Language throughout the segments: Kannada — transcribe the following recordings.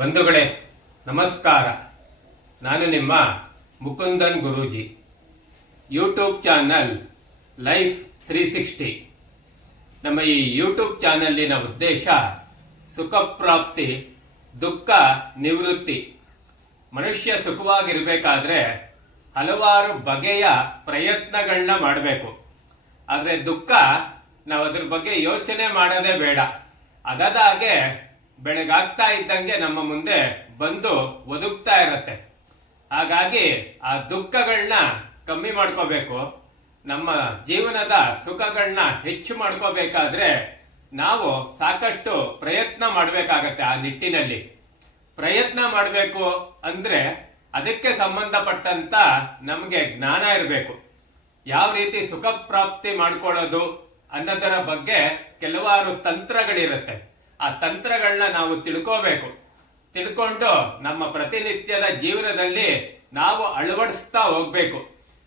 ಬಂಧುಗಳೇ, ನಮಸ್ಕಾರ. ನಾನು ನಿಮ್ಮ Mukundan Guruji. YouTube channel life three sixty ನಮ್ಮ ಈ ಯೂಟ್ಯೂಬ್ ಚಾನಲ್ಲಿನ ಉದ್ದೇಶ ಸುಖಪ್ರಾಪ್ತಿ ದುಃಖ ನಿವೃತ್ತಿ. ಮನುಷ್ಯ ಸುಖವಾಗಿರಬೇಕಾದ್ರೆ ಹಲವಾರು ಬಗೆಯ ಪ್ರಯತ್ನಗಳನ್ನ ಮಾಡಬೇಕು. ಆದರೆ ದುಃಖ ನಾವು ಅದ್ರ ಬಗ್ಗೆ ಯೋಚನೆ ಮಾಡೋದೇ ಬೇಡ. ಅದಾದಾಗೆ ಬೆಳಗಾಗ್ತಾ ಇದ್ದಂಗೆ ನಮ್ಮ ಮುಂದೆ ಬಂದು ಒದುಕ್ತಾ ಇರತ್ತೆ. ಹಾಗಾಗಿ ಆ ದುಃಖಗಳನ್ನ ಕಮ್ಮಿ ಮಾಡ್ಕೋಬೇಕು. ನಮ್ಮ ಜೀವನದ ಸುಖಗಳನ್ನ ಹೆಚ್ಚು ಮಾಡ್ಕೋಬೇಕಾದ್ರೆ ನಾವು ಸಾಕಷ್ಟು ಪ್ರಯತ್ನ ಮಾಡಬೇಕಾಗತ್ತೆ ಆ ನಿಟ್ಟಿನಲ್ಲಿ. ಪ್ರಯತ್ನ ಮಾಡಬೇಕು ಅಂದ್ರೆ ಅದಕ್ಕೆ ಸಂಬಂಧಪಟ್ಟಂತ ನಮಗೆ ಜ್ಞಾನ ಇರಬೇಕು. ಯಾವ ರೀತಿ ಸುಖ ಪ್ರಾಪ್ತಿ ಮಾಡ್ಕೊಳ್ಳೋದು ಅನ್ನೋದರ ಬಗ್ಗೆ ಕೆಲವಾರು ತಂತ್ರಗಳಿರುತ್ತೆ. ಆ ತಂತ್ರಗಳನ್ನ ನಾವು ತಿಳ್ಕೋಬೇಕು. ತಿಳ್ಕೊಂಡು ನಮ್ಮ ಪ್ರತಿನಿತ್ಯದ ಜೀವನದಲ್ಲಿ ನಾವು ಅಳವಡಿಸ್ತಾ ಹೋಗ್ಬೇಕು.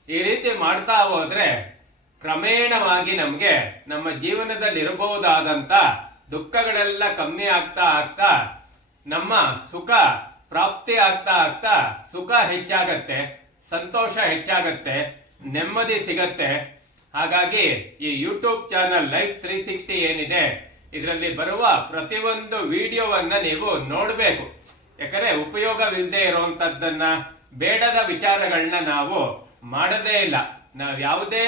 ಈ ರೀತಿ ಮಾಡ್ತಾ ಹೋದ್ರೆ ಕ್ರಮೇಣವಾಗಿ ನಮಗೆ ನಮ್ಮ ಜೀವನದಲ್ಲಿ ಇರಬಹುದಾದಂತ ದುಃಖಗಳೆಲ್ಲ ಕಮ್ಮಿ ಆಗ್ತಾ ಆಗ್ತಾ ನಮ್ಮ ಸುಖ ಪ್ರಾಪ್ತಿ ಆಗ್ತಾ ಆಗ್ತಾ ಸುಖ ಹೆಚ್ಚಾಗತ್ತೆ, ಸಂತೋಷ ಹೆಚ್ಚಾಗತ್ತೆ, ನೆಮ್ಮದಿ ಸಿಗತ್ತೆ. ಹಾಗಾಗಿ ಈ YouTube channel life three sixty ಏನಿದೆ ಇದರಲ್ಲಿ ಬರುವ ಪ್ರತಿಯೊಂದು ವಿಡಿಯೋವನ್ನ ನೀವು ನೋಡಬೇಕು. ಯಾಕಂದ್ರೆ ಉಪಯೋಗವಿಲ್ಲದೆ ಇರುವಂತದ್ದನ್ನ ಬೇಡದ ವಿಚಾರಗಳನ್ನ ನಾವು ಮಾಡದೇ ಇಲ್ಲ. ನಾವು ಯಾವುದೇ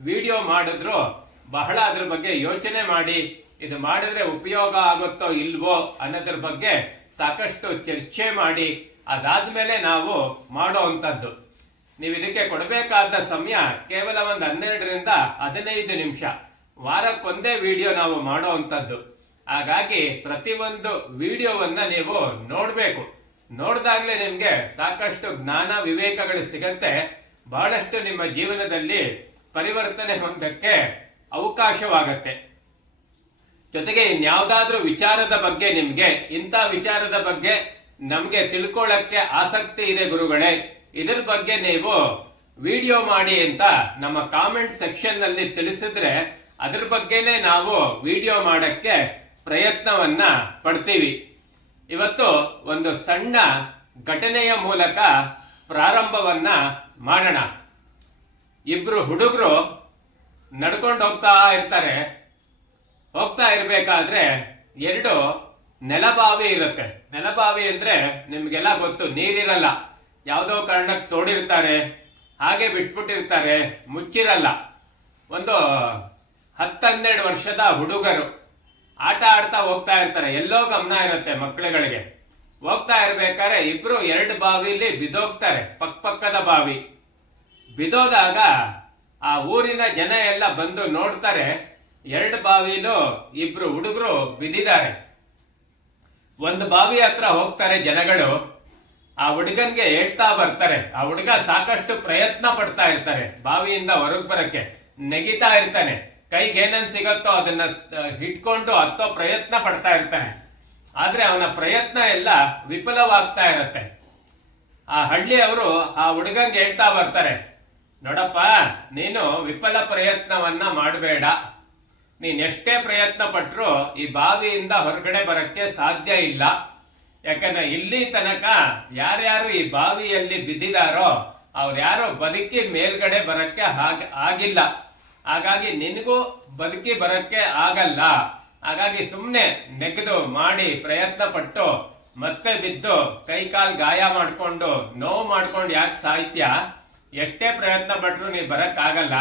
ವಿಡಿಯೋ ಮಾಡಿದ್ರು ಬಹಳ ಅದ್ರ ಬಗ್ಗೆ ಯೋಚನೆ ಮಾಡಿ, ಇದು ಮಾಡಿದ್ರೆ ಉಪಯೋಗ ಆಗುತ್ತೋ ಇಲ್ವೋ ಅನ್ನೋದ್ರ ಬಗ್ಗೆ ಸಾಕಷ್ಟು ಚರ್ಚೆ ಮಾಡಿ, ಅದಾದ್ಮೇಲೆ ನಾವು ಮಾಡೋ ಅಂಥದ್ದು. ನೀವು ಇದಕ್ಕೆ ಕೊಡಬೇಕಾದ ಸಮಯ ಕೇವಲ ಒಂದು ಹನ್ನೆರಡರಿಂದ ಹದಿನೈದು ನಿಮಿಷ. ವಾರಕ್ಕೊಂದೇ ವಿಡಿಯೋ ನಾವು ಮಾಡೋ ಅಂಥದ್ದು. ಹಾಗಾಗಿ ಪ್ರತಿಯೊಂದು ವಿಡಿಯೋವನ್ನ ನೀವು ನೋಡಬೇಕು. ನೋಡಿದಾಗಲೇ ನಿಮಗೆ ಸಾಕಷ್ಟು ಜ್ಞಾನ, ವಿವೇಕಗಳು ಸಿಗತ್ತೆ. ಬಹಳಷ್ಟು ನಿಮ್ಮ ಜೀವನದಲ್ಲಿ ಪರಿವರ್ತನೆ ಹೊಂದಕ್ಕೆ ಅವಕಾಶವಾಗತ್ತೆ. ಜೊತೆಗೆ ಇನ್ಯಾವುದಾದ್ರೂ ವಿಚಾರದ ಬಗ್ಗೆ ನಿಮಗೆ, ಇಂಥ ವಿಚಾರದ ಬಗ್ಗೆ ನಮಗೆ ತಿಳ್ಕೊಳ್ಳಕ್ಕೆ ಆಸಕ್ತಿ ಇದೆ ಗುರುಗಳೇ. ಇದ್ರ ಬಗ್ಗೆ ನೀವು ವಿಡಿಯೋ ಮಾಡಿ ಅಂತ ನಮ್ಮ ಕಾಮೆಂಟ್ ಸೆಕ್ಷನ್ನಲ್ಲಿ ತಿಳಿಸಿದ್ರೆ ಅದ್ರ ಬಗ್ಗೆನೇ ನಾವು ವಿಡಿಯೋ ಮಾಡಕ್ಕೆ ಪ್ರಯತ್ನವನ್ನ ಪಡ್ತೀವಿ. ಇವತ್ತು ಒಂದು ಸಣ್ಣ ಘಟನೆಯ ಮೂಲಕ ಪ್ರಾರಂಭವನ್ನ ಮಾಡೋಣ. ಇಬ್ರು ಹುಡುಗರು ನಡ್ಕೊಂಡು ಹೋಗ್ತಾ ಇರ್ತಾರೆ. ಹೋಗ್ತಾ ಇರ್ಬೇಕಾದ್ರೆ ಎರಡು ನೆಲಬಾವಿ ಇರುತ್ತೆ. ನೆಲಬಾವಿ ಅಂದರೆ ನಿಮಗೆಲ್ಲ ಗೊತ್ತು, ನೀರಿರಲ್ಲ. ಯಾವುದೋ ಕಾರಣಕ್ಕೆ ತೋಡಿರ್ತಾರೆ, ಹಾಗೆ ಬಿಟ್ಬಿಟ್ಟಿರ್ತಾರೆ, ಮುಚ್ಚಿರಲ್ಲ. ಒಂದು ಹತ್ತನ್ನೆರಡು ವರ್ಷದ ಹುಡುಗರು. ಆಟ ಆಡ್ತಾ ಹೋಗ್ತಾ ಇರ್ತಾರೆ. ಎಲ್ಲೋ ಗಮನ ಇರುತ್ತೆ ಮಕ್ಕಳುಗಳಿಗೆ. ಹೋಗ್ತಾ ಇರ್ಬೇಕಾದ್ರೆ ಇಬ್ರು ಎರಡು ಬಾವಿಲಿ ಬಿದೋಗ್ತಾರೆ ಪಕ್ಕ ಪಕ್ಕದ ಬಾವಿ. ಬಿದೋದಾಗ ಆ ಊರಿನ ಜನ ಎಲ್ಲ ಬಂದು ನೋಡ್ತಾರೆ. ಎರಡು ಬಾವಿಲು ಇಬ್ರು ಹುಡುಗರು ಬಿದ್ದಿದ್ದಾರೆ. ಒಂದು ಬಾವಿ ಹತ್ರ ಹೋಗ್ತಾರೆ ಜನಗಳು. ಆ ಹುಡುಗನ್ಗೆ ಹೇಳ್ತಾ ಬರ್ತಾರೆ. ಆ ಹುಡುಗ ಸಾಕಷ್ಟು ಪ್ರಯತ್ನ ಪಡ್ತಾ ಇರ್ತಾರೆ. ಬಾವಿಯಿಂದ ಹೊರಗೆ ಬರಕ್ಕೆ. ನೆಗಿತಾ ಇರ್ತಾನೆ. ಕೈಗೆ ಏನೇನು ಸಿಗತ್ತೋ ಅದನ್ನ ಹಿಡ್ಕೊಂಡು ಹತ್ತೋ ಪ್ರಯತ್ನ ಪಡ್ತಾ ಇರ್ತಾನೆ. ಆದ್ರೆ ಅವನ ಪ್ರಯತ್ನ ಎಲ್ಲ ವಿಫಲವಾಗ್ತಾ ಇರತ್ತೆ. ಆ ಹಳ್ಳಿಯವರು ಆ ಹುಡುಗಂಗೆ ಹೇಳ್ತಾ ಬರ್ತಾರೆ, ನೋಡಪ್ಪ, ನೀನು ವಿಫಲ ಪ್ರಯತ್ನವನ್ನ ಮಾಡಬೇಡ. ನೀನ್ ಎಷ್ಟೇ ಪ್ರಯತ್ನ ಪಟ್ರು ಈ ಬಾವಿಯಿಂದ ಹೊರಗಡೆ ಬರಕ್ಕೆ ಸಾಧ್ಯ ಇಲ್ಲ. ಯಾಕಂದ್ರೆ ಇಲ್ಲಿ ತನಕ ಯಾರ್ಯಾರು ಈ ಬಾವಿಯಲ್ಲಿ ಬಿದ್ದಿದಾರೋ, ಅವ್ರ್ಯಾರೋ ಬದುಕಿ ಮೇಲ್ಗಡೆ ಬರಕ್ಕೆ ಹಾಗೆ, ಆಗಿಲ್ಲ. ಹಾಗಾಗಿ ನಿನಗೂ ಬದುಕಿ ಬರಕ್ಕೆ ಆಗಲ್ಲ. ಹಾಗಾಗಿ ಸುಮ್ಮನೆ ನೆಗೆದು ಮಾಡಿ ಪ್ರಯತ್ನ ಪಟ್ಟು ಮತ್ತೆ ಬಿದ್ದು ಕೈ ಕಾಲು ಗಾಯ ಮಾಡಿಕೊಂಡು ನೋವು ಮಾಡ್ಕೊಂಡು ಯಾಕೆ ಸಾಹಿತ್ಯ ಎಷ್ಟೇ ಪ್ರಯತ್ನ ಪಟ್ರು ನೀ ಬರಕ್ ಆಗಲ್ಲ.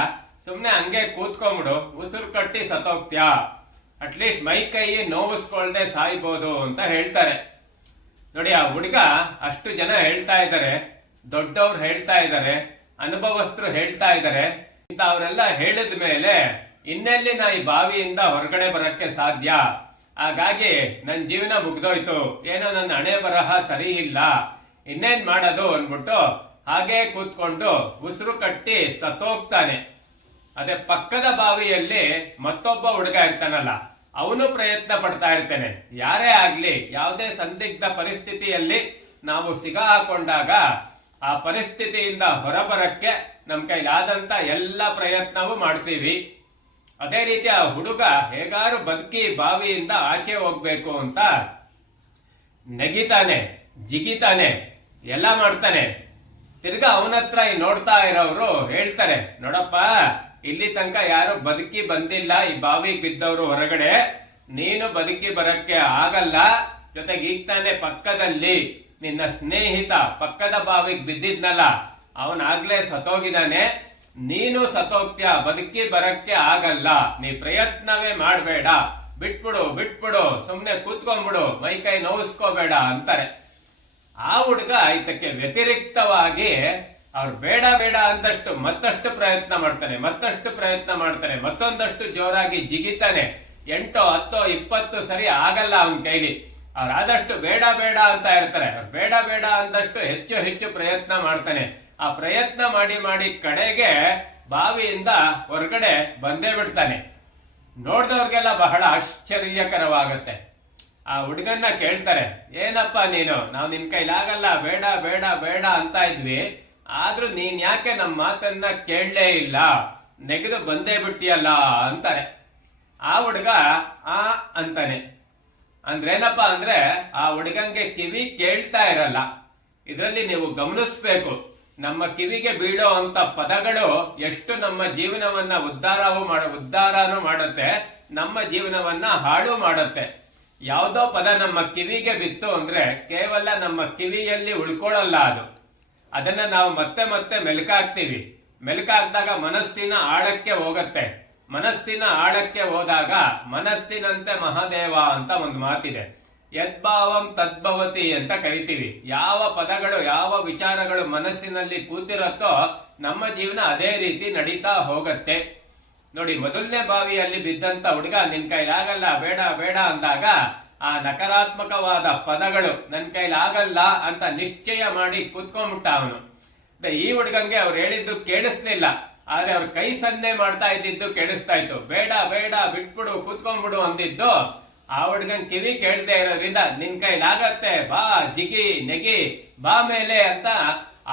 ಸುಮ್ನೆ ಹಂಗೆ ಕೂತ್ಕೊಂಬಿಡು. ಉಸಿರು ಕಟ್ಟಿ ಸತೋಗ್ತ್ಯಾ ಅಟ್ಲೀಸ್ಟ್ ಮೈ ಕೈ ನೋವಿಸ್ಕೊಳ್ದೆ ಸಾಯ್ಬೋದು ಅಂತ ಹೇಳ್ತಾರೆ. ನೋಡಿ, ಆ ಹುಡುಗ ಅಷ್ಟು ಜನ ಹೇಳ್ತಾ ಇದ್ದಾರೆ ದೊಡ್ಡವ್ರು ಹೇಳ್ತಾ ಇದ್ದಾರೆ ಅನುಭವಸ್ಥರು ಹೇಳ್ತಾ ಇದ್ದಾರೆ ಇಂತ ಅವರೆಲ್ಲ ಹೇಳಿದ ಮೇಲೆ ಇನ್ನೆಲ್ಲಿ ನಾ ಈ ಬಾವಿಯಿಂದ ಹೊರಗಡೆ ಬರಕ್ಕೆ ಸಾಧ್ಯ? ಹಾಗಾಗಿ ನನ್ನ ಜೀವನ ಮುಗ್ದೋಯ್ತು. ಏನೋ ನನ್ನ ಹಣೆ ಬರಹ ಸರಿ ಇಲ್ಲ ಇನ್ನೇನ್ ಮಾಡೋದು ಅನ್ಬಿಟ್ಟು ಹಾಗೆ ಕೂತ್ಕೊಂಡು ಉಸಿರು ಕಟ್ಟಿ ಸತ್ತೋಗ್ತಾನೆ. ಅದೇ ಪಕ್ಕದ ಬಾವಿಯಲ್ಲಿ ಮತ್ತೊಬ್ಬ ಹುಡುಗ ಇರ್ತಾನಲ್ಲ, ಅವನು ಪ್ರಯತ್ನ ಪಡ್ತಾ ಇರ್ತಾನೆ. ಯಾರೇ ಆಗ್ಲಿ, ಯಾವುದೇ ಸಂದಿಗ್ಧ ಪರಿಸ್ಥಿತಿಯಲ್ಲಿ ನಾವು ಸಿಗ ಹಾಕೊಂಡಾಗ ಆ ಪರಿಸ್ಥಿತಿಯಿಂದ ಹೊರಬರಕ್ಕೆ ನಮ್ ಕೈಲಾದಂತ ಎಲ್ಲ ಪ್ರಯತ್ನವೂ ಮಾಡ್ತೀವಿ. ಅದೇ ರೀತಿ ಆ ಹುಡುಗ ಹೇಗಾರು ಬದುಕಿ ಬಾವಿಯಿಂದ ಆಚೆ ಹೋಗ್ಬೇಕು ಅಂತ ನೆಗಿತಾನೆ, ಜಿಗಿತಾನೆ, ಎಲ್ಲ ಮಾಡ್ತಾನೆ. ತಿರ್ಗಾ ಅವನತ್ರ ನೋಡ್ತಾ ಇರೋರು ಹೇಳ್ತಾರೆ, ನೋಡಪ್ಪ, ಇಲ್ಲಿ ತನಕ ಯಾರು ಬದುಕಿ ಬಂದಿಲ್ಲ, ಈ ಬಾವಿಗೆ ಬಿದ್ದವರು ಹೊರಗಡೆ. ನೀನು ಬದುಕಿ ಬರಕ್ಕೆ ಆಗಲ್ಲ, ಜೊತೆಗೆ ಈಗ ತಾನೇ ಪಕ್ಕದಲ್ಲಿ ನಿನ್ನ ಸ್ನೇಹಿತ ಪಕ್ಕದ ಬಾವಿಗೆ ಬಿದ್ದಿದ್ನಲ್ಲ, ಅವನಾಗ್ಲೇ ಸತ್ತೋಗಿದ್ದಾನೆ. ನೀನು ಸತೋಗ್ತ್ಯ ಬದುಕಿ ಬರಕ್ಕೆ ಆಗಲ್ಲ. ನೀ ಪ್ರಯತ್ನವೇ ಮಾಡಬೇಡ. ಬಿಟ್ಬಿಡು ಬಿಟ್ಬಿಡು ಸುಮ್ಮನೆ ಕೂತ್ಕೊಂಡ್ಬಿಡು, ಮೈ ಕೈ ನೋವಿಸ್ಕೋಬೇಡ ಅಂತಾರೆ. ಆ ಹುಡುಗ ಇದಕ್ಕೆ ವ್ಯತಿರಿಕ್ತವಾಗಿ ಅವ್ರು ಬೇಡ ಬೇಡ ಅಂತಷ್ಟು ಮತ್ತಷ್ಟು ಪ್ರಯತ್ನ ಮಾಡ್ತಾನೆ, ಮತ್ತಷ್ಟು ಪ್ರಯತ್ನ ಮಾಡ್ತಾನೆ, ಮತ್ತೊಂದಷ್ಟು ಜೋರಾಗಿ ಜಿಗಿತಾನೆ. ಎಂಟೋ, ಹತ್ತೋ, ಇಪ್ಪತ್ತು ಸರಿ ಆಗಲ್ಲ ಅವನ ಕೈಲಿ. ಅವ್ರು ಆದಷ್ಟು ಬೇಡ ಬೇಡ ಅಂತ ಇರ್ತಾರೆ. ಬೇಡ ಬೇಡ ಅಂದಷ್ಟು ಹೆಚ್ಚು ಹೆಚ್ಚು ಪ್ರಯತ್ನ ಮಾಡ್ತಾನೆ. ಆ ಪ್ರಯತ್ನ ಮಾಡಿ ಮಾಡಿ ಕಡೆಗೆ ಬಾವಿಯಿಂದ ಹೊರಗಡೆ ಬಂದೇ ಬಿಡ್ತಾನೆ. ನೋಡಿದವ್ರಿಗೆಲ್ಲ ಬಹಳ ಆಶ್ಚರ್ಯಕರವಾಗುತ್ತೆ. ಆ ಹುಡುಗನ್ನ ಕೇಳ್ತಾರೆ, ಏನಪ್ಪ ನೀನು? ನಾವು ನಿನ್ ಕೈಲಾಗಲ್ಲ ಬೇಡ ಬೇಡ ಬೇಡ ಅಂತ ಇದ್ವಿ. ಆದ್ರೂ ನೀನ್ ಯಾಕೆ ನಮ್ಮ ಮಾತನ್ನ ಕೇಳಲೇ ಇಲ್ಲ? ನೆಗೆದು ಬಂದೇ ಬಿಟ್ಟಿಯಲ್ಲ ಅಂತಾರೆ. ಆ ಹುಡುಗ, ಆ, ಅಂತಾನೆ. ಅಂದ್ರೇನಪ್ಪ ಅಂದ್ರೆ ಆ ಹುಡುಗಂಗೆ ಕಿವಿ ಕೇಳ್ತಾ ಇರಲ್ಲ. ಇದರಲ್ಲಿ ನೀವು ಗಮನಿಸ್ಬೇಕು. ನಮ್ಮ ಕಿವಿಗೆ ಬೀಳೋ ಅಂತ ಪದಗಳು ಎಷ್ಟು ನಮ್ಮ ಜೀವನವನ್ನ ಉದ್ಧಾರವೂ ಮಾಡ, ಉದ್ಧಾರನೂ ಮಾಡುತ್ತೆ, ನಮ್ಮ ಜೀವನವನ್ನ ಹಾಳು ಮಾಡುತ್ತೆ. ಯಾವುದೋ ಪದ ನಮ್ಮ ಕಿವಿಗೆ ಬಿತ್ತು ಅಂದ್ರೆ ಕೇವಲ ನಮ್ಮ ಕಿವಿಯಲ್ಲಿ ಉಳ್ಕೊಳ್ಳಲ್ಲ ಅದು. ಅದನ್ನ ನಾವು ಮತ್ತೆ ಮತ್ತೆ ಮೆಲುಕಾಗ್ತೀವಿ. ಮೆಲುಕಾಗ್ದಾಗ ಮನಸ್ಸಿನ ಆಳಕ್ಕೆ ಹೋಗತ್ತೆ. ಮನಸ್ಸಿನ ಆಳಕ್ಕೆ ಹೋದಾಗ ಮನಸ್ಸಿನಂತೆ ಮಹಾದೇವ ಅಂತ ಒಂದು ಮಾತಿದೆ. ಯದ್ಭಾವಂ ತದ್ಭವತಿ ಅಂತ ಕರಿತೀವಿ. ಯಾವ ಪದಗಳು, ಯಾವ ವಿಚಾರಗಳು ಮನಸ್ಸಿನಲ್ಲಿ ಕೂತಿರುತ್ತೋ ನಮ್ಮ ಜೀವನ ಅದೇ ರೀತಿ ನಡೀತಾ ಹೋಗತ್ತೆ. ನೋಡಿ, ಮೊದಲನೇ ಬಾವಿಯಲ್ಲಿ ಬಿದ್ದಂತ ಹುಡುಗ ನಿನ್ ಕೈಲಾಗಲ್ಲ ಬೇಡ ಬೇಡ ಅಂದಾಗ ಆ ನಕಾರಾತ್ಮಕವಾದ ಪದಗಳು ನನ್ ಕೈಲಾಗಲ್ಲ ಅಂತ ನಿಶ್ಚಯ ಮಾಡಿ ಕೂತ್ಕೊಂಡ್ಬಿಟ್ಟ ಅವನು. ಈ ಹುಡುಗಂಗೆ ಅವ್ರು ಹೇಳಿದ್ದು ಕೇಳಿಸ್ಲಿಲ್ಲ. ಆದ್ರೆ ಅವ್ರ ಕೈ ಸನ್ನೆ ಮಾಡ್ತಾ ಇದ್ದಿದ್ದು ಕೆಡಿಸ್ತಾ ಇತ್ತು. ಬೇಡ ಬೇಡ, ಬಿಟ್ಬಿಡು, ಕೂತ್ಕೊಂಡ್ಬಿಡು ಅಂದಿದ್ದು ಆ ಹುಡ್ಗನ್ ಕಿವಿ ಕೇಳ್ದೆ ಇರೋದ್ರಿಂದ ನಿನ್ ಕೈಲಾಗತ್ತೆ ಬಾ, ಜಿಗಿ, ನೆಗಿ, ಬಾ ಮೇಲೆ ಅಂತ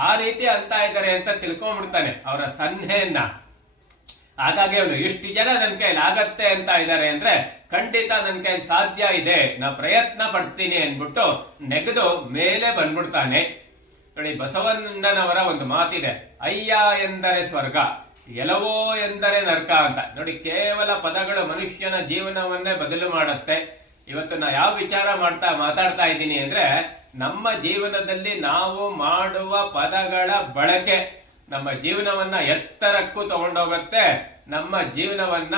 ಆ ರೀತಿ ಅಂತ ಇದ್ದಾರೆ ಅಂತ ತಿಳ್ಕೊಂಡ್ಬಿಡ್ತಾನೆ ಅವರ ಸನ್ನೆಯನ್ನ. ಹಾಗಾಗಿ ಅವನು ಇಷ್ಟು ಜನ ನನ್ನ ಕೈಲಿ ಆಗತ್ತೆ ಅಂತ ಇದ್ದಾರೆ ಅಂದ್ರೆ ಖಂಡಿತ ನನ್ನ ಕೈಲಿ ಸಾಧ್ಯ ಇದೆ. ನಾ ಪ್ರಯತ್ನ ಪಡ್ತೀನಿ ಅನ್ಬಿಟ್ಟು ನೆಗೆದು ಮೇಲೆ ಬಂದ್ಬಿಡ್ತಾನೆ. ನೋಡಿ, ಬಸವನಂದನವರ ಒಂದು ಮಾತಿದೆ, ಅಯ್ಯ ಎಂದರೆ ಸ್ವರ್ಗ. ಎಲವೋ ಎಂದರೆ ನರ್ಕ ಅಂತ. ನೋಡಿ, ಕೇವಲ ಪದಗಳು ಮನುಷ್ಯನ ಜೀವನವನ್ನೇ ಬದಲು ಮಾಡುತ್ತೆ. ಇವತ್ತು ನಾ ಯಾವ ವಿಚಾರ ಮಾಡ್ತಾ, ಮಾತಾಡ್ತಾ ಇದ್ದೀನಿ ಅಂದ್ರೆ, ನಮ್ಮ ಜೀವನದಲ್ಲಿ ನಾವು ಮಾಡುವ ಪದಗಳ ಬಳಕೆ, ನಮ್ಮ ಜೀವನವನ್ನ ಎತ್ತರಕ್ಕೂ ತಗೊಂಡೋಗತ್ತೆ, ನಮ್ಮ ಜೀವನವನ್ನ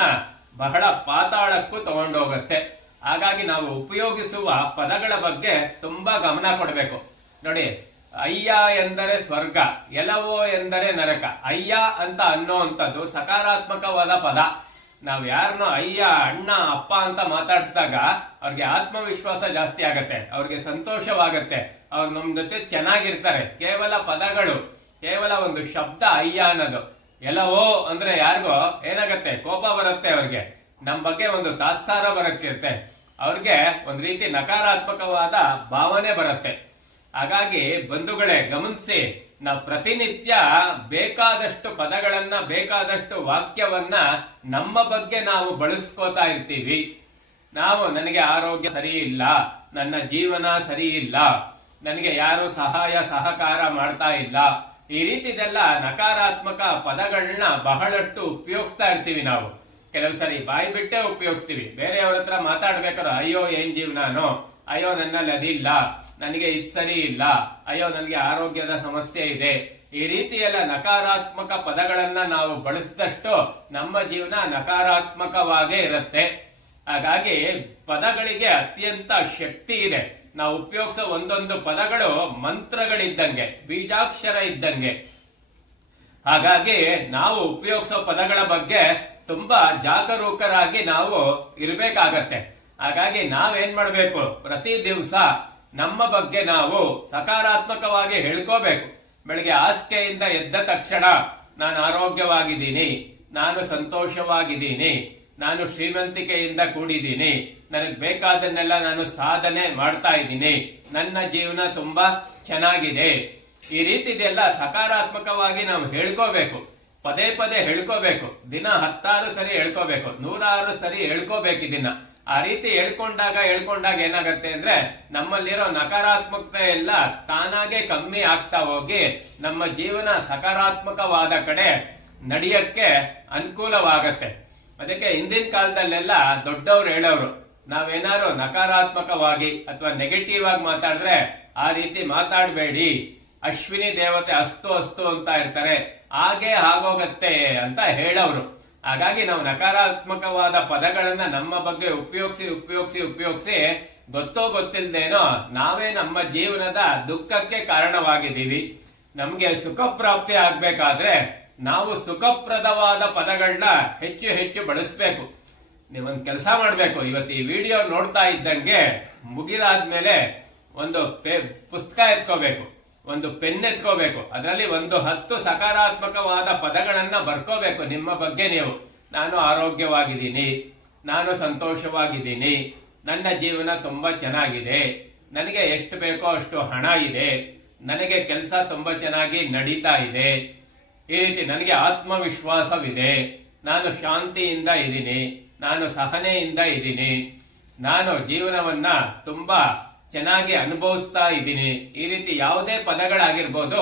ಬಹಳ ಪಾತಾಳಕ್ಕೂ ತಗೊಂಡೋಗತ್ತೆ. ಹಾಗಾಗಿ ನಾವು ಉಪಯೋಗಿಸುವ ಪದಗಳ ಬಗ್ಗೆ ತುಂಬಾ ಗಮನ ಕೊಡಬೇಕು. ನೋಡಿ ಅಯ್ಯ ಎಂದರೆ ಸ್ವರ್ಗ ಎಲವೋ ಎಂದರೆ ನರಕ. ಅಯ್ಯ ಅಂತ ಅನ್ನೋವಂಥದ್ದು ಸಕಾರಾತ್ಮಕವಾದ ಪದ. ನಾವು ಯಾರನ್ನ ಅಯ್ಯ, ಅಣ್ಣ, ಅಪ್ಪ ಅಂತ ಮಾತಾಡಿಸಿದಾಗ ಅವ್ರಿಗೆ ಆತ್ಮವಿಶ್ವಾಸ ಜಾಸ್ತಿ ಆಗತ್ತೆ, ಅವ್ರಿಗೆ ಸಂತೋಷವಾಗತ್ತೆ, ಅವ್ರು ನಮ್ಮ ಜೊತೆ ಚೆನ್ನಾಗಿರ್ತಾರೆ. ಕೇವಲ ಪದಗಳು, ಕೇವಲ ಒಂದು ಶಬ್ದ ಅಯ್ಯ ಅನ್ನೋದು. ಎಲ್ಲವೋ ಅಂದ್ರೆ ಯಾರಿಗೋ ಏನಾಗತ್ತೆ, ಕೋಪ ಬರುತ್ತೆ ಅವ್ರಿಗೆ. ನಮ್ಮ ಬಗ್ಗೆ ಒಂದು ತಾತ್ಸಾರ ಬರಕ್ಕಿರುತ್ತೆ ಅವ್ರಿಗೆ ಒಂದು ರೀತಿ ನಕಾರಾತ್ಮಕವಾದ ಭಾವನೆ ಬರುತ್ತೆ. ಹಾಗಾಗಿ ಬಂಧುಗಳೇ, ಗಮನಿಸಿ ನಾವು ಪ್ರತಿನಿತ್ಯ ಬೇಕಾದಷ್ಟು ಪದಗಳನ್ನ, ಬೇಕಾದಷ್ಟು ವಾಕ್ಯವನ್ನ ನಮ್ಮ ಬಗ್ಗೆ ನಾವು ಬಳಸ್ಕೋತಾ ಇರ್ತೀವಿ. ನಾವು ನನಗೆ ಆರೋಗ್ಯ ಸರಿ ಇಲ್ಲ ನನ್ನ ಜೀವನ ಸರಿ ಇಲ್ಲ ನನಗೆ ಯಾರು ಸಹಾಯ, ಸಹಕಾರ ಮಾಡ್ತಾ ಇಲ್ಲ, ಈ ರೀತಿದೆಲ್ಲ ನಕಾರಾತ್ಮಕ ಪದಗಳನ್ನ ಬಹಳಷ್ಟು ಉಪಯೋಗಿಸ್ತಾ ಇರ್ತೀವಿ ನಾವು. ಕೆಲವು ಸರಿ ಬಾಯಿ ಬಿಟ್ಟೆ ಉಪಯೋಗಿಸ್ತೀವಿ. ಬೇರೆಯವ್ರ ಹತ್ರ ಮಾತಾಡ್ಬೇಕಾದ್ರೆ, ಅಯ್ಯೋ, ಏನ್ ಜೀವನಾನೋ ಅಯ್ಯೋ, ನನ್ನಲ್ಲಿ ಅದಿಲ್ಲ. ನನಗೆ ಇದು ಸರಿ ಇಲ್ಲ. ಅಯ್ಯೋ, ನನಗೆ ಆರೋಗ್ಯದ ಸಮಸ್ಯೆ ಇದೆ. ಈ ರೀತಿಯೆಲ್ಲ ನಕಾರಾತ್ಮಕ ಪದಗಳನ್ನ ನಾವು ಬಳಸಿದಷ್ಟು ನಮ್ಮ ಜೀವನ ನಕಾರಾತ್ಮಕವಾಗೇ ಇರುತ್ತೆ. ಹಾಗಾಗಿ ಪದಗಳಿಗೆ ಅತ್ಯಂತ ಶಕ್ತಿ ಇದೆ. ನಾವು ಉಪಯೋಗಿಸೋ ಒಂದೊಂದು ಪದಗಳು ಮಂತ್ರಗಳಿದ್ದಂಗೆ, ಬೀಜಾಕ್ಷರ ಇದ್ದಂಗೆ. ಹಾಗಾಗಿ ನಾವು ಉಪಯೋಗಿಸೋ ಪದಗಳ ಬಗ್ಗೆ ತುಂಬಾ ಜಾಗರೂಕರಾಗಿ ನಾವು ಇರಬೇಕಾಗತ್ತೆ. ಹಾಗಾಗಿ ನಾವೇನ್ ಮಾಡಬೇಕು? ಪ್ರತಿ ದಿವಸ ನಮ್ಮ ಬಗ್ಗೆ ನಾವು ಸಕಾರಾತ್ಮಕವಾಗಿ ಹೇಳ್ಕೋಬೇಕು. ಬೆಳಗ್ಗೆ ಆಸ್ಕೆಯಿಂದ ಎದ್ದ ತಕ್ಷಣ ನಾನು ಆರೋಗ್ಯವಾಗಿದ್ದೀನಿ, ನಾನು ಸಂತೋಷವಾಗಿದ್ದೀನಿ, ನಾನು ಶ್ರೀಮಂತಿಕೆಯಿಂದ ಕೂಡಿದ್ದೀನಿ, ನನಗೆ ಬೇಕಾದನ್ನೆಲ್ಲ ನಾನು ಸಾಧನೆ ಮಾಡ್ತಾ ಇದ್ದೀನಿ, ನನ್ನ ಜೀವನ ತುಂಬಾ ಚೆನ್ನಾಗಿದೆ. ಈ ರೀತಿದೆಲ್ಲ ಸಕಾರಾತ್ಮಕವಾಗಿ ನಾವು ಹೇಳ್ಕೋಬೇಕು. ಪದೇ ಪದೇ ಹೇಳ್ಕೋಬೇಕು. ದಿನ ಹತ್ತಾರು ಸರಿ ಹೇಳ್ಕೋಬೇಕು. ನೂರಾರು ಸರಿ ಹೇಳ್ಕೋಬೇಕು ಇದನ್ನ. ಆ ರೀತಿ ಹೇಳ್ಕೊಂಡಾಗ ಹೇಳ್ಕೊಂಡಾಗ ಏನಾಗತ್ತೆ ಅಂದ್ರೆ ನಮ್ಮಲ್ಲಿರೋ ನಕಾರಾತ್ಮಕತೆ ಎಲ್ಲ ತಾನಾಗೆ ಕಮ್ಮಿ ಆಗ್ತಾ ಹೋಗಿ ನಮ್ಮ ಜೀವನ ಸಕಾರಾತ್ಮಕವಾದ ಕಡೆ ನಡೆಯಕ್ಕೆ ಅನುಕೂಲವಾಗತ್ತೆ. ಅದಕ್ಕೆ ಹಿಂದಿನ ಕಾಲದಲ್ಲೆಲ್ಲ ದೊಡ್ಡವ್ರು ಹೇಳೋರು, ನಾವೇನಾದ್ರು ನಕಾರಾತ್ಮಕವಾಗಿ ಅಥವಾ ನೆಗೆಟಿವ್ ಆಗಿ ಮಾತಾಡಿದ್ರೆ ಆ ರೀತಿ ಮಾತಾಡಬೇಡಿ, ಅಶ್ವಿನಿ ದೇವತೆ ಅಸ್ತು ಅಸ್ತು ಅಂತ ಇರ್ತಾರೆ, ಹಾಗೆ ಆಗೋಗತ್ತೆ ಅಂತ ಹೇಳೋರು. ಹಾಗಾಗಿ ನಾವು ನಕಾರಾತ್ಮಕವಾದ ಪದಗಳನ್ನ ನಮ್ಮ ಬಗ್ಗೆ ಉಪಯೋಗಿಸಿ ಉಪಯೋಗಿಸಿ ಉಪಯೋಗಿಸಿ ಗೊತ್ತೋ ಗೊತ್ತಿಲ್ಲದೇನೋ ನಾವೇ ನಮ್ಮ ಜೀವನದ ದುಃಖಕ್ಕೆ ಕಾರಣವಾಗಿದ್ದೀವಿ. ನಮಗೆ ಸುಖ ಪ್ರಾಪ್ತಿ ಆಗ್ಬೇಕಾದ್ರೆ ನಾವು ಸುಖಪ್ರದವಾದ ಪದಗಳನ್ನ ಹೆಚ್ಚು ಹೆಚ್ಚು ಬಳಸಬೇಕು. ನೀವೊಂದು ಕೆಲಸ ಮಾಡಬೇಕು. ಇವತ್ತು ಈ ವಿಡಿಯೋ ನೋಡ್ತಾ ಇದ್ದಂಗೆ ಮುಗಿದಾದ್ಮೇಲೆ ಒಂದು ಪುಸ್ತಕ ಎತ್ಕೋಬೇಕು. ಒಂದು ಪೆನ್ ಎತ್ಕೋಬೇಕು. ಅದರಲ್ಲಿ ಒಂದು ಹತ್ತು ಸಕಾರಾತ್ಮಕವಾದ ಪದಗಳನ್ನ ಬರ್ಕೋಬೇಕು ನಿಮ್ಮ ಬಗ್ಗೆ ನೀವು. ನಾನು ಆರೋಗ್ಯವಾಗಿದ್ದೀನಿ. ನಾನು ಸಂತೋಷವಾಗಿದ್ದೀನಿ. ನನ್ನ ಜೀವನ ತುಂಬಾ ಚೆನ್ನಾಗಿದೆ. ನನಗೆ ಎಷ್ಟು ಬೇಕೋ ಅಷ್ಟು ಹಣ ಇದೆ. ನನಗೆ ಕೆಲಸ ತುಂಬಾ ಚೆನ್ನಾಗಿ ನಡೀತಾ ಇದೆ. ಈ ರೀತಿ ನನಗೆ ಆತ್ಮವಿಶ್ವಾಸವಿದೆ. ನಾನು ಶಾಂತಿಯಿಂದ ಇದ್ದೀನಿ. ನಾನು ಸಹನೆಯಿಂದ ಇದ್ದೀನಿ. ನಾನು ಜೀವನವನ್ನ ತುಂಬಾ ಚೆನ್ನಾಗಿ ಅನುಭವಿಸ್ತಾ ಇದ್ದೀನಿ. ಈ ರೀತಿ ಯಾವುದೇ ಪದಗಳಾಗಿರ್ಬೋದು,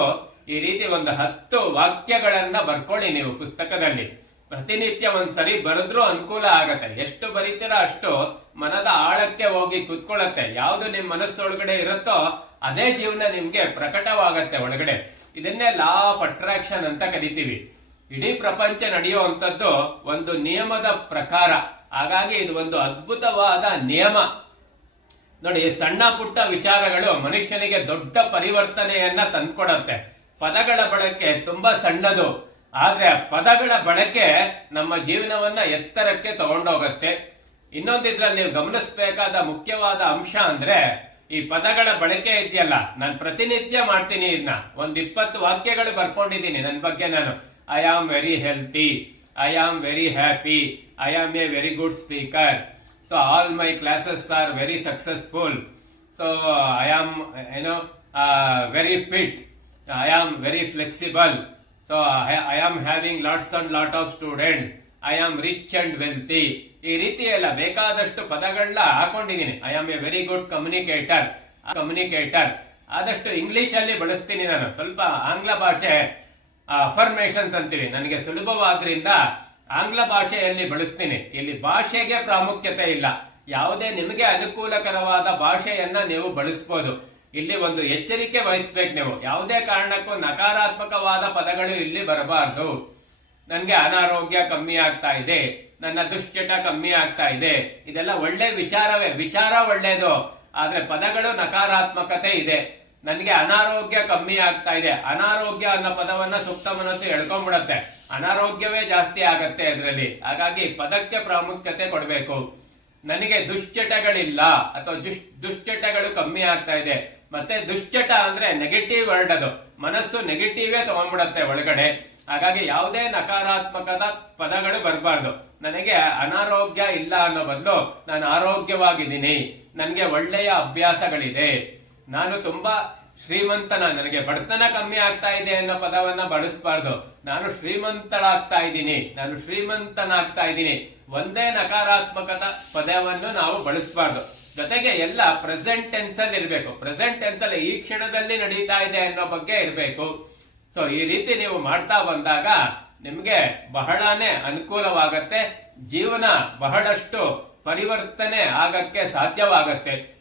ಈ ರೀತಿ ಒಂದು ಹತ್ತು ವಾಕ್ಯಗಳನ್ನ ಬರ್ಕೊಳ್ಳಿ ನೀವು ಪುಸ್ತಕದಲ್ಲಿ. ಪ್ರತಿನಿತ್ಯ ಒಂದ್ಸರಿ ಬರೆದ್ರೂ ಅನುಕೂಲ ಆಗತ್ತೆ. ಎಷ್ಟು ಬರೀತೀರೋ ಅಷ್ಟು ಮನದ ಆಳಕ್ಕೆ ಹೋಗಿ ಕುತ್ಕೊಳ್ಳತ್ತೆ. ಯಾವ್ದು ನಿಮ್ ಮನಸ್ಸೊಳಗಡೆ ಇರುತ್ತೋ, ಅದೇ ಜೀವನ ನಿಮ್ಗೆ ಪ್ರಕಟವಾಗತ್ತೆ ಒಳಗಡೆ. ಇದನ್ನೇ ಲಾ ಆಫ್ ಅಟ್ರಾಕ್ಷನ್ ಅಂತ ಕರಿತೀವಿ. ಇಡೀ ಪ್ರಪಂಚ ನಡೆಯುವಂಥದ್ದು ಒಂದು ನಿಯಮದ ಪ್ರಕಾರ. ಹಾಗಾಗಿ ಇದು ಒಂದು ಅದ್ಭುತವಾದ ನಿಯಮ. ನೋಡಿ, ಸಣ್ಣ ಪುಟ್ಟ ವಿಚಾರಗಳು ಮನುಷ್ಯನಿಗೆ ದೊಡ್ಡ ಪರಿವರ್ತನೆಯನ್ನ ತಂದ್ಕೊಡತ್ತೆ. ಪದಗಳ ಬಳಕೆ ತುಂಬಾ ಸಣ್ಣದು. ಆದ್ರೆ ಪದಗಳ ಬಳಕೆ ನಮ್ಮ ಜೀವನವನ್ನ ಎತ್ತರಕ್ಕೆ ತಗೊಂಡೋಗತ್ತೆ. ಇನ್ನೊಂದಿದ್ರಲ್ಲಿ ನೀವು ಗಮನಿಸಬೇಕಾದ ಮುಖ್ಯವಾದ ಅಂಶ ಅಂದ್ರೆ, ಈ ಪದಗಳ ಬಳಕೆ ಇದೆಯಲ್ಲ, ನಾನು ಪ್ರತಿನಿತ್ಯ ಮಾಡ್ತೀನಿ ಇದನ್ನ ಒಂದ್ ಇಪ್ಪತ್ತು ವಾಕ್ಯಗಳು ಬರ್ಕೊಂಡಿದ್ದೀನಿ ನನ್ನ ಬಗ್ಗೆ ನಾನು. I am very healthy I am very happy I am a very good speaker so all my classes are very successful so I am ಏನೋ very fit I am very flexible so I am having lots and lot of student I am rich and wealthy ಈ ರೀತಿ ಎಲ್ಲ ಬೇಕಾದಷ್ಟು ಪದಗಳನ್ನ ಹಾಕೊಂಡಿದ್ದೀನಿ. I am a very good communicator communicator ಆದಷ್ಟು ಇಂಗ್ಲಿಷ್ ಅಲ್ಲಿ ಬಳಸ್ತೀನಿ ನಾನು. ಸ್ವಲ್ಪ ಆಂಗ್ಲ ಭಾಷೆ ಅಫರ್ಮೇಶನ್ಸ್ ಅಂತೀವಿ. ನನಗೆ ಸುಲಭವಾದ್ರಿಂದ ಆಂಗ್ಲ ಭಾಷೆಯಲ್ಲಿ ಬಳಸ್ತೀನಿ. ಇಲ್ಲಿ ಭಾಷೆಗೆ ಪ್ರಾಮುಖ್ಯತೆ ಇಲ್ಲ. ಯಾವುದೇ ನಿಮಗೆ ಅನುಕೂಲಕರವಾದ ಭಾಷೆಯನ್ನ ನೀವು ಬಳಸ್ಬೋದು. ಇಲ್ಲಿ ಒಂದು ಎಚ್ಚರಿಕೆ ವಹಿಸ್ಬೇಕು ನೀವು. ಯಾವುದೇ ಕಾರಣಕ್ಕೂ ನಕಾರಾತ್ಮಕವಾದ ಪದಗಳು ಇಲ್ಲಿ ಬರಬಾರದು. ನನಗೆ ಅನಾರೋಗ್ಯ ಕಮ್ಮಿ ಆಗ್ತಾ ಇದೆ. ನನ್ನ ದುಶ್ಚಟ ಕಮ್ಮಿ ಆಗ್ತಾ ಇದೆ. ಇದೆಲ್ಲ ಒಳ್ಳೆ ವಿಚಾರವೇ. ವಿಚಾರ ಒಳ್ಳೇದು. ಆದ್ರೆ ಪದಗಳು ನಕಾರಾತ್ಮಕತೆ ಇದೆ. ನನಗೆ ಅನಾರೋಗ್ಯ ಕಮ್ಮಿ ಆಗ್ತಾ ಇದೆ. ಅನಾರೋಗ್ಯ ಅನ್ನೋ ಪದವನ್ನ ಸುಪ್ತ ಮನಸ್ಸು ಎಳ್ಕೊಂಡ್ಬಿಡತ್ತೆ ಅನಾರೋಗ್ಯವೇ ಜಾಸ್ತಿ ಆಗತ್ತೆ ಅದರಲ್ಲಿ. ಹಾಗಾಗಿ ಪದಕ್ಕೆ ಪ್ರಾಮುಖ್ಯತೆ ಕೊಡಬೇಕು. ನನಗೆ ದುಶ್ಚಟಗಳಿಲ್ಲ ಅಥವಾ ದುಶ್, ದುಶ್ಚಟಗಳು ಕಮ್ಮಿ ಆಗ್ತಾ ಇದೆ. ಮತ್ತೆ ದುಶ್ಚಟ ಅಂದ್ರೆ ನೆಗೆಟಿವ್ ವರ್ಡ್ ಅದು. ಮನಸ್ಸು ನೆಗೆಟಿವೇ ತಗೊಂಡ್ಬಿಡತ್ತೆ ಒಳಗಡೆ. ಹಾಗಾಗಿ ಯಾವುದೇ ನಕಾರಾತ್ಮಕದ ಪದಗಳು ಬರಬಾರ್ದು. ನನಗೆ ಅನಾರೋಗ್ಯ ಇಲ್ಲ ಅನ್ನೋ ಬದಲು ನಾನು ಆರೋಗ್ಯವಾಗಿದ್ದೀನಿ. ನನಗೆ ಒಳ್ಳೆಯ ಅಭ್ಯಾಸಗಳಿದೆ. ನಾನು ತುಂಬಾ ಶ್ರೀಮಂತನ ನನಗೆ ಬಡತನ ಕಮ್ಮಿ ಆಗ್ತಾ ಇದೆ ಅನ್ನೋ ಪದವನ್ನ ಬಳಸಬಾರ್ದು. ನಾನು ಶ್ರೀಮಂತಳಾಗ್ತಾ ಇದ್ದೀನಿ. ನಾನು ಶ್ರೀಮಂತನಾಗ್ತಾ ಇದ್ದೀನಿ. ಒಂದೇ ನಕಾರಾತ್ಮಕದ ಪದವನ್ನು ನಾವು ಬಳಸಬಾರ್ದು. ಜೊತೆಗೆ ಎಲ್ಲ ಪ್ರೆಸೆಂಟ್ ಟೆನ್ಸ್ ಅಲ್ಲಿ ಇರಬೇಕು. ಪ್ರೆಸೆಂಟ್ ಟೆನ್ಸ್ ಅಲ್ಲಿ ಈ ಕ್ಷಣದಲ್ಲಿ ನಡೀತಾ ಇದೆ ಅನ್ನೋ ಬಗ್ಗೆ ಇರಬೇಕು. ಸೊ, ಈ ರೀತಿ ನೀವು ಮಾಡ್ತಾ ಬಂದಾಗ ನಿಮ್ಗೆ ಬಹಳನೇ ಅನುಕೂಲವಾಗತ್ತೆ. ಜೀವನ ಬಹಳಷ್ಟು ಪರಿವರ್ತನೆ ಆಗಕ್ಕೆ ಸಾಧ್ಯವಾಗತ್ತೆ.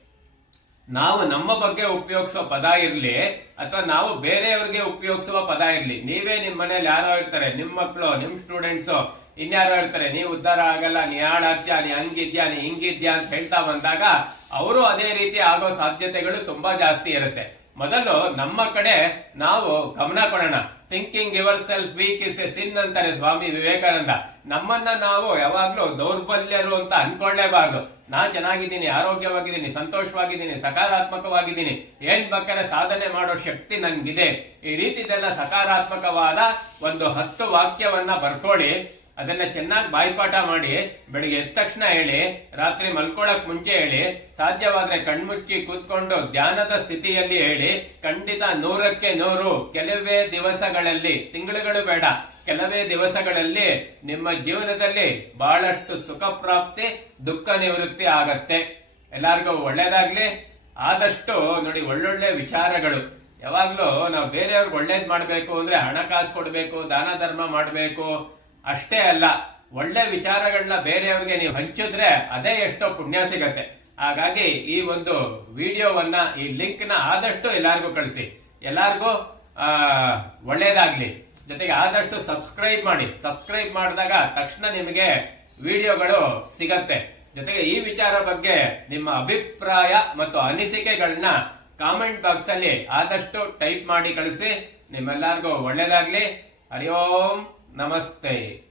ನಾವು ನಮ್ಮ ಬಗ್ಗೆ ಉಪಯೋಗಿಸುವ ಪದ ಇರಲಿ, ಅಥವಾ ನಾವು ಬೇರೆಯವ್ರಿಗೆ ಉಪಯೋಗಿಸುವ ಪದ ಇರಲಿ. ನೀವೇ ನಿಮ್ಮ ಮನೇಲಿ ಯಾರೋ ಇರ್ತಾರೆ ನಿಮ್ಮ ಮಕ್ಕಳು ನಿಮ್ ಸ್ಟೂಡೆಂಟ್ಸು ಇನ್ಯಾರೋ ಇರ್ತಾರೆ ನೀವು ಉದ್ಧಾರ ಆಗಲ್ಲ, ನೀ ಹಾಳಾಗ್ತೀಯ, ನೀ ಹಂಗಿದ್ಯಾ, ನೀ ಹಿಂಗಿದ್ಯಾ ಅಂತ ಹೇಳ್ತಾ ಬಂದಾಗ, ಅವರು ಅದೇ ರೀತಿ ಆಗೋ ಸಾಧ್ಯತೆಗಳು ತುಂಬಾ ಜಾಸ್ತಿ ಇರುತ್ತೆ. ಮೊದಲು ನಮ್ಮ ಕಡೆ ನಾವು ಗಮನ ಕೊಡೋಣ. Thinking yourself weak is a sin ಅಂತಾರೆ ಸ್ವಾಮಿ ವಿವೇಕಾನಂದ. ನಮ್ಮನ್ನ ನಾವು ಯಾವಾಗ್ಲೂ ದೌರ್ಬಲ್ಯರು ಅಂತ ಅನ್ಕೊಳ್ಳೇಬಾರ್ದು. ನಾ ಚೆನ್ನಾಗಿದ್ದೀನಿ, ಆರೋಗ್ಯವಾಗಿದ್ದೀನಿ, ಸಂತೋಷವಾಗಿದ್ದೀನಿ, ಸಕಾರಾತ್ಮಕವಾಗಿದ್ದೀನಿ. ಏನ್ ಬೇಕಾದ್ರೆ ಸಾಧನೆ ಮಾಡೋ ಶಕ್ತಿ ನನ್ಗಿದೆ ಈ ರೀತಿದೆಲ್ಲ ಸಕಾರಾತ್ಮಕವಾದ ಒಂದು ಹತ್ತು ವಾಕ್ಯವನ್ನ ಬರ್ಕೊಳ್ಳಿ. ಅದನ್ನ ಚೆನ್ನಾಗಿ ಬಾಯ್ಪಾಠ ಮಾಡಿ ಬೆಳಿಗ್ಗೆ ಎದ್ದ ತಕ್ಷಣ ಹೇಳಿ, ರಾತ್ರಿ ಮಲ್ಕೊಳಕ್ ಮುಂಚೆ ಹೇಳಿ, ಸಾಧ್ಯವಾದ್ರೆ ಕಣ್ಮುಚ್ಚಿ ಕೂತ್ಕೊಂಡು ಧ್ಯಾನದ ಸ್ಥಿತಿಯಲ್ಲಿ ಹೇಳಿ, ಖಂಡಿತ ನೂರಕ್ಕೆ ನೂರು ಕೆಲವೇ ದಿವಸಗಳಲ್ಲಿ, ತಿಂಗಳುಗಳು ಬೇಡ, ಕೆಲವೇ ದಿವಸಗಳಲ್ಲಿ ನಿಮ್ಮ ಜೀವನದಲ್ಲಿ ಬಹಳಷ್ಟು ಸುಖ ಪ್ರಾಪ್ತಿ, ದುಃಖ ನಿವೃತ್ತಿ ಆಗತ್ತೆ. ಎಲ್ಲಾರ್ಗೂ ಒಳ್ಳೇದಾಗ್ಲಿ. ಆದಷ್ಟು ನೋಡಿ ಒಳ್ಳೊಳ್ಳೆ ವಿಚಾರಗಳು. ಯಾವಾಗ್ಲೂ ನಾವು ಬೇರೆಯವ್ರಿಗೆ ಒಳ್ಳೇದ್ ಮಾಡ್ಬೇಕು ಅಂದ್ರೆ ಹಣಕಾಸು ಕೊಡ್ಬೇಕು, ದಾನ ಧರ್ಮ ಮಾಡ್ಬೇಕು ಅಷ್ಟೇ ಅಲ್ಲ, ಒಳ್ಳೆ ವಿಚಾರಗಳನ್ನ ಬೇರೆಯವ್ರಿಗೆ ನೀವು ಹಂಚಿದ್ರೆ ಅದೇ ಎಷ್ಟೋ ಪುಣ್ಯ ಸಿಗತ್ತೆ. ಹಾಗಾಗಿ ಈ ಒಂದು ವಿಡಿಯೋವನ್ನ, ಈ ಲಿಂಕ್ನ ಆದಷ್ಟು ಎಲ್ಲಾರ್ಗೂ ಕಳಿಸಿ. ಎಲ್ಲಾರ್ಗೂ ಒಳ್ಳೇದಾಗ್ಲಿ. ಜೊತೆಗೆ ಆದಷ್ಟು ಸಬ್ಸ್ಕ್ರೈಬ್ ಮಾಡಿ. ಸಬ್ಸ್ಕ್ರೈಬ್ ಮಾಡಿದಾಗ ತಕ್ಷಣ ನಿಮಗೆ ವಿಡಿಯೋಗಳು ಸಿಗತ್ತೆ. ಜೊತೆಗೆ ಈ ವಿಚಾರ ಬಗ್ಗೆ ನಿಮ್ಮ ಅಭಿಪ್ರಾಯ ಮತ್ತು ಅನಿಸಿಕೆಗಳನ್ನ ಕಾಮೆಂಟ್ ಬಾಕ್ಸ್ ಅಲ್ಲಿ ಆದಷ್ಟು ಟೈಪ್ ಮಾಡಿ ಕಳಿಸಿ. ನಿಮ್ಮೆಲ್ಲರಿಗೂ ಒಳ್ಳೇದಾಗ್ಲಿ. ಹರಿ ಓಂ. નમસ્તે.